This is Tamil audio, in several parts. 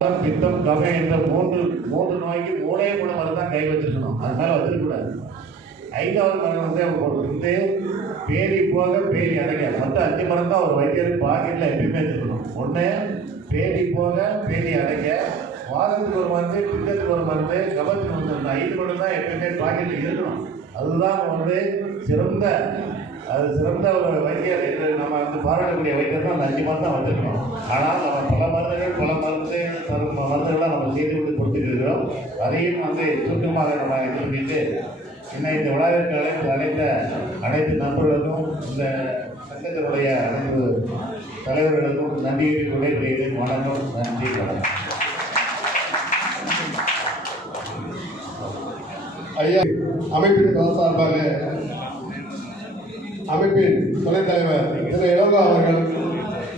பித்தம் கபை என்ற மூன்று நோய்க்கு மூளை கூட மருந்து கை வச்சிருக்கணும். அது மேலே வச்சிருக்கூடாது. 5வது மருந்து வந்து பேரி போக பேரி அடைக்க மொத்தம் 5 மருந்து தான் ஒரு வைத்தியர் பாக்கெட்டில் எப்பயுமே வச்சுக்கணும். ஒன்று பேரி போக பேரி அடைக்க, வாதத்துக்கு ஒரு மருந்து, பித்தத்துக்கு ஒரு மருந்து, கபத்துக்கு மருந்து. இந்த 5 மருந்து தான் எப்பயுமே பாக்கெட்டில் இருக்கணும். அதுதான் வந்து சிறந்த ஒரு வைத்தியர் என்று நம்ம வந்து பாராட்டக்கூடிய வைத்தியர் தான் அந்த 5 மருந்து தான் வச்சுருக்கணும். ஆனால் நம்ம பல மருந்துகள்லாம் நம்ம செய்து கொண்டு கொடுத்துருக்கிறோம். அதையும் வந்து சுருக்கமாக நம்ம சொல்லிட்டு இன்னும் இந்த விழாவிற்கு அழைத்த அனைத்து நண்பர்களுக்கும் இந்த சங்கத்தினுடைய அனைத்து தலைவர்களுக்கும் நன்றியை விடைபெறுகிறேன். வணக்கம். நன்றி. வணக்கம். ஐயா, அமைப்பின் சார்பாக அமைப்பின் துணைத் தலைவர் திரு இளங்கோ அவர்கள்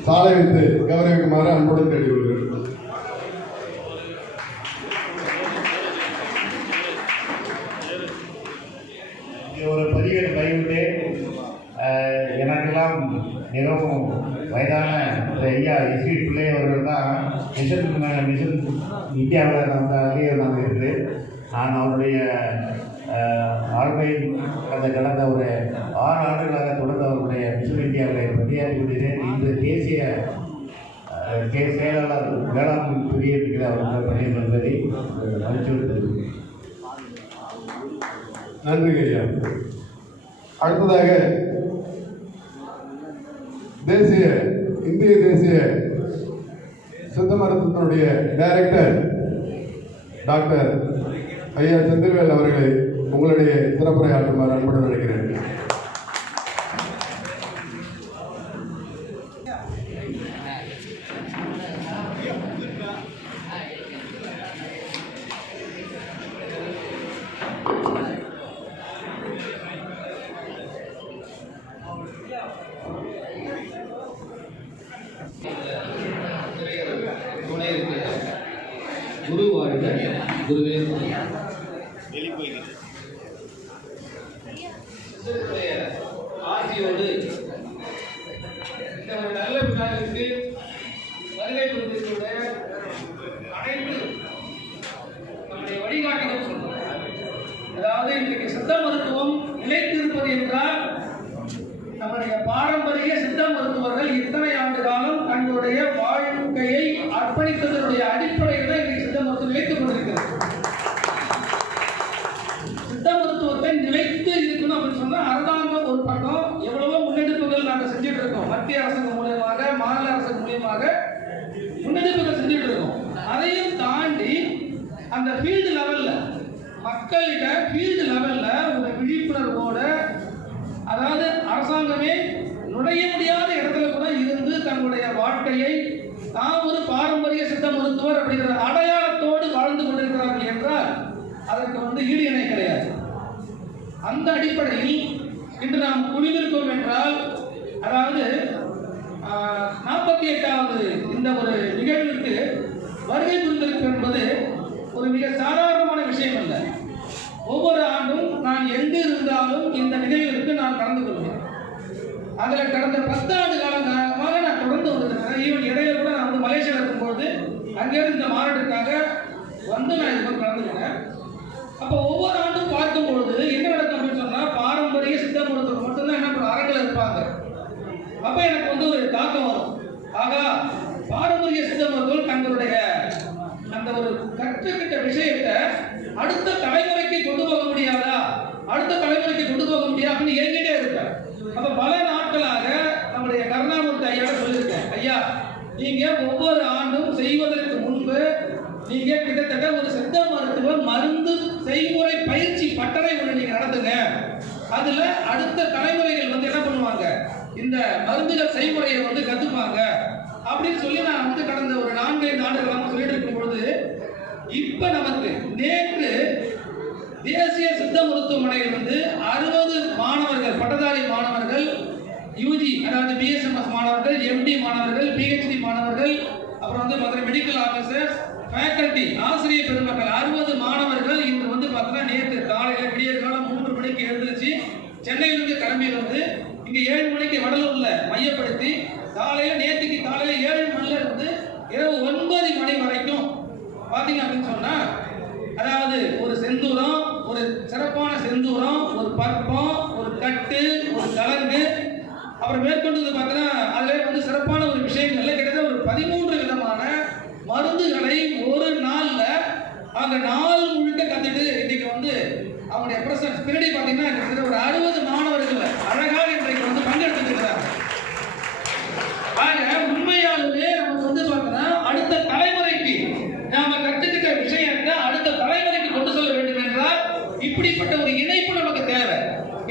சாலை வைத்து கௌரவிக்குமாறு அன்புடன் கேட்டுக்கொள்கிறேன். ஒரு பதிவேடு கைவிட்டு எனக்கெல்லாம் மிகவும் வயதான ஐயா எஸ்வி பிள்ளை அவர்கள் தான் மிஷன் இந்தியாவில் அந்த அங்கீகாரம் நாங்கள் இருக்குது. நான் அவருடைய ஆளுமையில் கடந்த ஒரு 6 ஆண்டுகளாக தொடர்ந்து அவருடைய மிஷன் இந்தியாவில் பணியாற்றி கொண்டிருக்கிறேன். இன்று தேசிய செயலாளர் வேளாண் பிரிவிற்கு அவர்கள் பணியாற்றுவதை மகிழ்ச்சியோடு. நன்றி ஐயா. அடுத்ததாக இந்திய தேசிய சித்த மருத்துவத்தினுடைய டைரக்டர் டாக்டர் ஐயா செந்தில்வேல் அவர்களை உங்களுடைய சிறப்புரையாற்றுமாறு அன்புடன் நினைக்கிறேன். குரு வாழ்க, குருவே ஆட்சியோடு இந்த நல்ல விழாவிற்கு வருகை புரிந்திருக்கிற அனைத்து நம்முடைய வழிகாட்டிகள் சொல்றோம். அதாவது இன்றைக்கு சித்த மருத்துவம் நிலைத்திருப்பது என்றால் நம்முடைய பாரம்பரிய சித்த மருத்துவர்கள் இத்தனை ஆண்டு காலம் தங்களுடைய வாழ்க்கையை அர்ப்பணித்ததனுடைய அடிப்படையில் தான் இன்றைக்கு சித்த மருத்துவம் நிலைத்துக் கொண்டிருக்கிறது. சித்த மருத்துவத்தை நிலைத்து இருக்கணும் அப்படின்னு சொன்னா அரசாங்கம் ஒரு பக்கம் எவ்வளவோ முன்னெடுப்புகள் நாங்கள் செஞ்சுட்டு இருக்கோம். மத்திய அரசாங்கம் மூலியமாக, மாநில அரசாங்கம் மூலியமாக முன்னெடுப்புகள் செஞ்சுட்டு இருக்கோம். அதையும் தாண்டி அந்த ஃபீல்டு லெவல்ல மக்கள்கிட்ட ஃபீல்டு லெவல்ல ஒரு விழிப்புணர்வோட, அதாவது அரசாங்கமே நுழைய முடியாத இடத்துல கூட இருந்து தங்களுடைய வாழ்க்கையை நாம் ஒரு பாரம்பரிய சித்த மருத்துவர் அப்படிங்கிற அடையாளத்தோடு வாழ்ந்து கொண்டிருக்கிறார்கள் என்றால் அதற்கு வந்து ஈடு இணை கிடையாது. அந்த அடிப்படையில் இன்று நாம் குழுவிருக்கோம் என்றால், அதாவது 48வது இந்த ஒரு நிகழ்விற்கு வருகை புரிந்திருக்கும் என்பது ஒரு மிக சாதாரணமான விஷயம் அல்ல. ஒவ்வொரு ஆண்டும் நான் எங்கு இருந்தாலும் இந்த நிகழ்விற்கு நான் கலந்து கொள்வேன். அதில் கடந்த 10 ஆண்டு காலமாக நான் தொடர்ந்து வந்திருக்கிறேன். ஈவன் இடையில கூட நான் வந்து மலேசியாவில் இருக்கும்போது அங்கேயிருந்து இந்த மாநாட்டுக்காக வந்து நான் இது கலந்துக்கிறேன். அப்போ ஒவ்வொரு ஆண்டும் பார்க்கும்பொழுது என்ன நடக்கும் அப்படின்னு சொன்னால், பாரம்பரிய சித்த மருத்துவம் மட்டும்தான் என்ன பண்ணுற அரங்கில் இருப்பாங்க. அப்போ எனக்கு வந்து ஒரு தாக்கம் வரும். ஆகா, பாரம்பரிய சித்த மருத்துவம் தங்களுடைய அந்த ஒரு கற்றுக்கிட்ட விஷயத்தை அடுத்த தலைமுறைக்கு கொண்டு போக முடியாதா, அடுத்த தலைமுறைக்கு கொண்டு போக முடியாது அப்படின்னு ஏங்கிட்டே இருப்பேன். அப்போ பல நாட்களாக நம்முடைய கருணாமூர்த்தி ஐயாவை சொல்லியிருக்கேன், ஐயா நீங்க ஒவ்வொரு ஆண்டும் செய்வதற்கு முன்பு நீங்க கிட்டத்தட்ட ஒரு சித்த மருத்துவ மருந்து செய்முறை பயிற்சி பட்டறை ஒன்று நீங்க நடத்துங்க. அதுல அடுத்த தலைமுறைகள் வந்து என்ன பண்ணுவாங்க, இந்த மருந்துகள் செய்முறையை வந்து கத்துப்பாங்க அப்படின்னு சொல்லி நான் வந்து கடந்த ஒரு 4-5 ஆண்டுகளாக சொல்லிட்டு இருக்கும் பொழுது, இப்ப நமக்கு நேற்று தேசிய சித்த மருத்துவமனையில் வந்து 60 மாணவர்கள், பட்டதாரி மாணவர்கள், யூஜி அதாவது பிஎஸ்எம்எஸ் மாணவர்கள், எம்டி மாணவர்கள், பிஹெச்டி மாணவர்கள், அப்புறம் வந்து மதுரை மெடிக்கல் ஆஃபீஸர்ஸ், ஃபேக்கல்டி, ஆசிரியர் பெருமக்கள் 60 மாணவர்கள் இன்று வந்து பார்த்தீங்கன்னா நேற்று காலையில் விடிய காலம் 3 மணிக்கு எழுந்திருச்சு சென்னையிலிருந்து கிளம்பி வந்து இங்கே 7 மணிக்கு வடலூர்ல மையப்படுத்தி காலையில் நேற்றுக்கு காலையில் 7 மணில இருந்து இரவு 9 மணி வரைக்கும் பார்த்தீங்க அப்படின்னு சொன்னா, அதாவது ஒரு செந்தூரம், ஒரு சிறப்பான செந்தூரம், ஒரு பற்பம், ஒரு கட்டு, ஒரு கலங்கு, அப்புறம் மேற்கொண்டு பார்த்தீங்கன்னா அதில் வந்து சிறப்பான ஒரு விஷயங்கள்ல கிட்டத்தட்ட ஒரு 13 விதமான மருந்துகளை ஒரு நாள்ல அவங்க நாள் முழுக்க கத்துட்டு இன்னைக்கு வந்து அவங்களுடைய பிரசன்ஸ் பின்னாடி பார்த்தீங்கன்னா கிட்டத்தட்ட ஒரு 60 மாணவர்கள் அழகாக இன்றைக்கு வந்து பங்கெடுத்துட்டு இருக்கிறாங்க. ஆக உண்மையாலுமே நமக்கு வந்து பார்த்தீங்கன்னா அடுத்த தலைமுறைக்கு நாம கற்றுக்கிட்ட விஷயத்தை அடுத்த தலைமுறைக்கு கொண்டு செல்ல வேண்டும் என்றால் இப்படிப்பட்ட ஒரு இணைப்பு நமக்கு தேவை.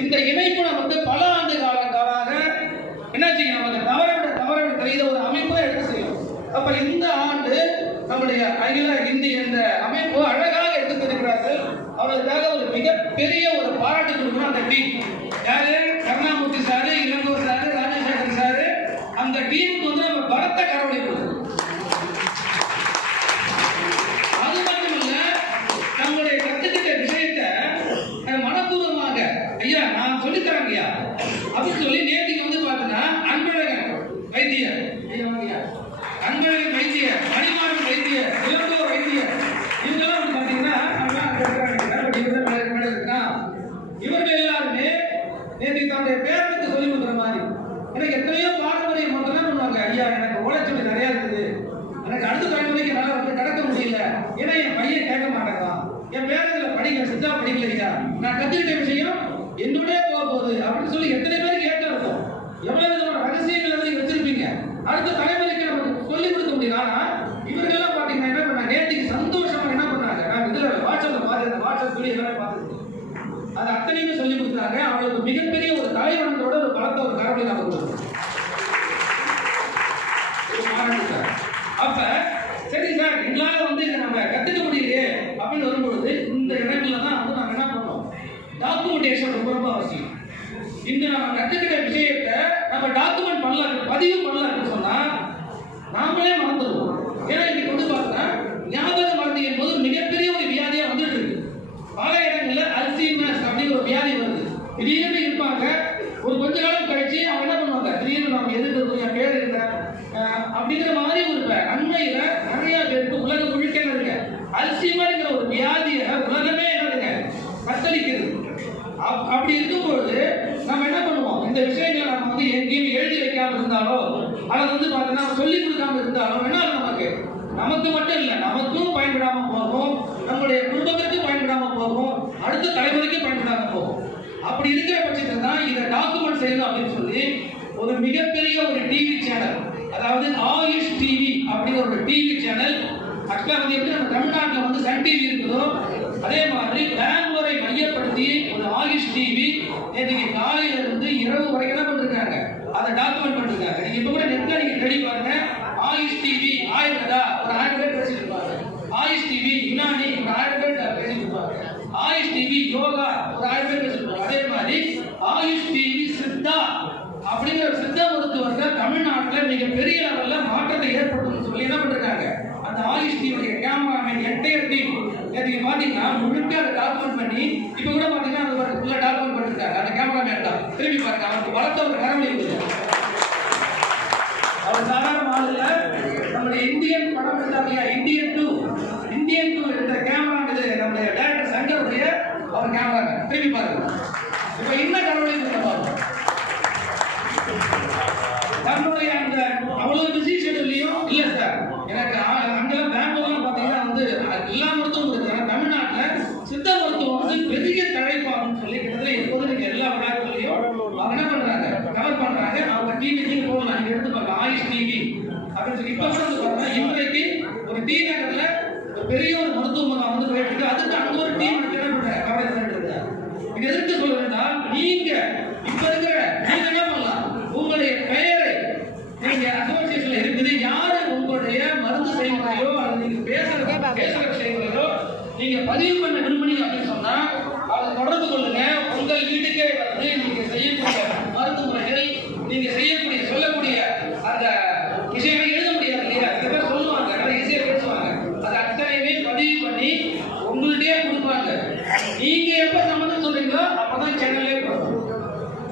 இந்த இணைப்பு நமக்கு பல ஆண்டு காலங்களாக என்னாச்சு, நமக்கு தவற தெரியாத ஒரு அமைப்பை எடுத்து செய்யும். அப்ப இந்த ஆண்டு நம்முடைய அகில இந்திய இந்த அமைப்பு அழகாக எடுத்து இருக்கிறார்கள். அவர்களுக்காக ஒரு மிகப்பெரிய ஒரு பாராட்டு கொடுக்கணும். அந்த டீம் யாரு, Karunamoorthy sir, Ilango sir, Rajasekar sir, அந்த டீமுக்கு வந்து நம்ம பலத்த கரவழி கொடுக்கணும். அது மட்டுமல்ல, நம்முடைய கத்துக்கிட்ட விஷயத்தை மனப்பூர்வமாக ஐயா நான் சொல்லித்தரேன் ஐயா அப்படின்னு சொல்லி நேற்றுக்கு வந்து பார்த்தீங்கன்னா அன்பழகன் வைத்தியர், அன்பழகன் வைத்தியர், மணிமாறன் வைத்தியர், இளங்கோ வைத்தியர், இவங்கெல்லாம் வந்து பார்த்தீங்கன்னா இவர்கள் எல்லாருமே நேற்று தன்னுடைய பேரனுக்கு சொல்லி கொடுக்குற மாதிரி எனக்கு எத்தனையோ பாரம்பரிய மக்கள் என்ன பண்ணுவாங்க, ஐயா எனக்கு ஓலைச்சுவடி நிறைய இருக்குது, எனக்கு அடுத்த தலைமுறைக்கு என்னால் வந்து கடக்க முடியல, ஏன்னா என் பையன் கேட்க மாட்டேங்கிறான், என் பேரங்களை படிக்க சித்தா படிக்கலையா, நான் கற்றுக்கிட்ட விஷயம் என்னுடைய போக போகுது அப்படின்னு சொல்லி எத்தனை பேர் கேட்டு இருக்கும். எவ்வளவு விதமான ரகசியங்கள் எல்லாம் வச்சிருப்பீங்க, அடுத்த தலைமுறைக்கு நமக்கு சொல்லிக் கொடுக்க முடியும். ஆனா இவர்கள்லாம் பாத்தீங்கன்னா என்ன பண்ணாங்க, நேற்றுக்கு சந்தோஷமா என்ன பண்ணாங்க, நான் இதுல வாட்ஸ்அப்ல பார்த்து வாட்ஸ்அப் சொல்லி எல்லாமே பார்த்துருக்கேன், அது அத்தனையுமே சொல்லி கொடுத்தாங்க. அவங்களுக்கு மிகப்பெரிய ஒரு தலைவனத்தோட ஒரு பலத்த ஒரு கரவழி நம்ம கொடுக்கணும். அப்ப சரி சார் எங்களால வந்து இதை நம்ம கத்துக்க முடியலையே அப்படின்னு வரும்பொழுது இந்த இடங்கள்ல தான் வந்து நம்ம என்ன பண்ணோம், டாக்குமெண்டேஷன் ரொம்ப ரொம்ப அவசியம். இந்த நம்ம கத்துக்கிட்ட விஷயத்தை நம்ம டாக்குமெண்ட் பண்ணலாம், பதிவு பண்ணலாம்னு சொன்னா நாமளே மறந்துடுவோம். ஏன்னா இன்னைக்கு வந்து பார்த்தா ஞாபக மறதி என்பது மிகப்பெரிய ஒரு வியாதியா வந்துட்டு இருக்கு. பல இடங்கள்ல அல்சீமர்ஸ் அப்படிங்கிற ஒரு வியாதி வருது. திடீர்னு இருப்பாங்க, ஒரு கொஞ்ச காலம் கழிச்சு அவங்க என்ன பண்ணுவாங்க, திடீர்னு நம்ம எதுக்கு என் பேர் இல்லை அப்படிங்கிற மாதிரி ஒரு அண்மையில நிறைய பேருக்கு உலகம் முழுக்க இருக்கு அல்சீமர்ங்கிற ஒரு வியாதியை உலகமே என்னதுங்க கத்தளிக்கிறது. அப்படி இருக்கும்பொழுது நம்ம என்ன பண்ணுவோம், இந்த விஷயங்களை நம்ம வந்து எங்கேயும் எழுதி வைக்காம இருந்தாலோ அல்லது வந்து பார்த்தீங்கன்னா சொல்லிக் கொடுக்காம இருந்தாலும் என்ன நமக்கு மட்டும் இல்லை, நமக்கும் பயன்படாம போகும், நம்முடைய குடும்பத்திற்கும் பயன்படாம போகும், அடுத்த தலைமுறைக்கு பயன்படாம போகும். அப்படி இருக்கிற பட்சத்தில் தான் இதை டாக்குமெண்ட் செய்யணும் அப்படின்னு சொல்லி ஒரு மிகப்பெரிய ஒரு டிவி சேனல், அதாவது ஆயுஷ் டிவி அப்படிங்கிற ஒரு டிவி சேனல். ஆக்சுவலாக வந்து எப்படி நம்ம தமிழ்நாட்டில் வந்து சன் டிவி இருக்குதோ அதே மாதிரி பெங்களூரை மையப்படுத்தி ஒரு ஆயுஷ் டிவி நேற்றுக்கு காலையில இருந்து இரவு வரைக்கும் என்ன பண்ணிருக்காங்க, அதை டாக்குமெண்ட் பண்ணிருக்காங்க. நீங்க இப்ப கூட நெட்ல நீங்க தேடி பாருங்க, ஆயுஷ் டிவி ஆயுர்வேதா ஒரு 1000 பேர் பேசிட்டு இருப்பாங்க, ஆயுஷ் டிவி யுனானி ஒரு 1000 பேர் பேசிட்டு இருப்பாங்க, ஆயுஷ் டிவி யோகா ஒரு 1000 பேர் பேசிட்டு இருப்பாங்க. அதே மாதிரி ஆயுஷ் டிவி சித்தா அப்படிங்கிற சித்த மருத்துவர்கள் தமிழ்நாட்டில் மிகப்பெரிய லெவல்ல மாற்றத்தை ஏற்படுத்தணும்னு சொல்லி என்ன பண்ணிருக்காங்க, அந்த ஆயுஷ் டிவியுடைய கேமராமேன் என்டையர் டீம் நேற்று பாத்தீங்கன்னா முழுக்க அதை டாக்குமெண்ட் பண்ணி இப்ப கூட பாத்தீங்கன்னா அந்த ஃபுல்லா டாக்குமெண்ட் பண்ணிருக்காங்க. அந்த கேமராமேன் தான் திரும்பி பாருங்க, அவருக்கு வளர்த்த ஒரு கரவழி இருக்குது. அவர் சாதாரண ஆளுல நம்முடைய இந்தியன் படம் எடுத்தாங்க, இந்தியன் டூ என்ற கேமரா இது நம்முடைய டைரக்டர் சங்கருடைய அவர் கேமராமேன். திரும்பி பாருங்க, இப்ப என்ன கரவழி பாருங்க, தன்னுடைய அந்த அவ்வளவு பிஸி ஷெட்யூல்லையும் இல்ல சார் எனக்கு அங்கெல்லாம் பெங்களூர்லாம் பாத்தீங்கன்னா வந்து எல்லா மருத்துவம் கொடுக்குறாங்க. தமிழ்நாட்டில் சித்த மருத்துவம் வந்து பெரிய தழைப்பாகன்னு சொல்லி கிட்டத்தட்ட எப்போது நீங்க எல்லா விளையாட்டுகளையும் அவங்க என்ன பண்றாங்க கவர் பண்றாங்க. அவங்க டிவி போகலாம், நீங்க எடுத்து பாருங்க ஆயுஷ் டிவி அப்படின்னு சொல்லி இப்ப கூட வந்து பாருங்க, இன்றைக்கு ஒரு டி நகர்ல பெரிய ஒரு மருத்துவமனை வந்து போயிட்டு அதுக்கு அங்க ஒரு டீம் என்ன பண்றாங்க கவரேஜ் பண்ணிட்டு இருக்காங்க. இது எதுக்கு சொல்றேன்னா, நீங்க இப்ப இருக்கிற நீங்க என்ன பண்ணலாம், உங்களுடைய பெயரை நீங்க அசோசியேஷன்ல இருக்குது, யாரு உங்களுடைய மருந்து செய்முறையோ அல்லது நீங்க பேசுற விஷயங்களையோ நீங்க பதிவு பண்ண விரும்புனீங்க அப்படின்னு சொன்னா அதை தொடர்பு கொள்ளுங்க. உங்கள் வீட்டுக்கே வந்து நீங்க செய்யக்கூடிய மருந்து முறைகள், நீங்க செய்யக்கூடிய சொல்லக்கூடிய அந்த விஷயங்களை எழுத முடியாது இல்லையா, சில பேர் சொல்லுவாங்க நல்லா ஈஸியா பேசுவாங்க, அது அத்தனையுமே பதிவு பண்ணி உங்கள்கிட்டயே கொடுப்பாங்க. நீங்க எப்ப சம்மந்தம் சொல்றீங்களோ அப்பதான் சேனல்லே போகும்.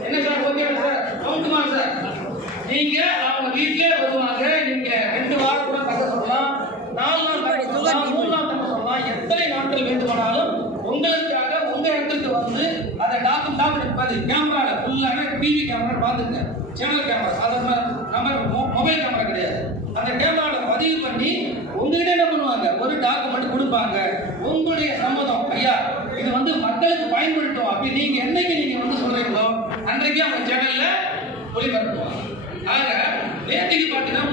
என்ன சார் ஓகே சார் கவுண்டுமா சார், நீங்க அவங்க வீட்டிலே வருவாங்க, நீங்க 2 வாரம் கூட தக்க சொல்லலாம், 4 நாள் தக்க சொல்லலாம், 3 நாள் வந்து அதை டாக்குமெண்ட் கேமரால ஃபுல்லான டிவி கேமரா பார்த்துங்க, சேனல் கேமரா, சாதாரண நம்ம மொபைல் கேமரா கிடையாது. அந்த கேமரால பதிவு பண்ணி உங்ககிட்ட என்ன பண்ணுவாங்க, ஒரு டாக்குமெண்ட் கொடுப்பாங்க. உங்களுடைய சம்மதம், ஐயா இது வந்து மக்களுக்கு பயன்படுத்தும் அப்படி நீங்க என்னைக்கு நீங்க வந்து சொல்றீங்களோ அன்றைக்கு அவங்க சேனல்ல ஒளிபரப்புவாங்க. ஆக நேற்றுக்கு பார்த்தீங்கன்னா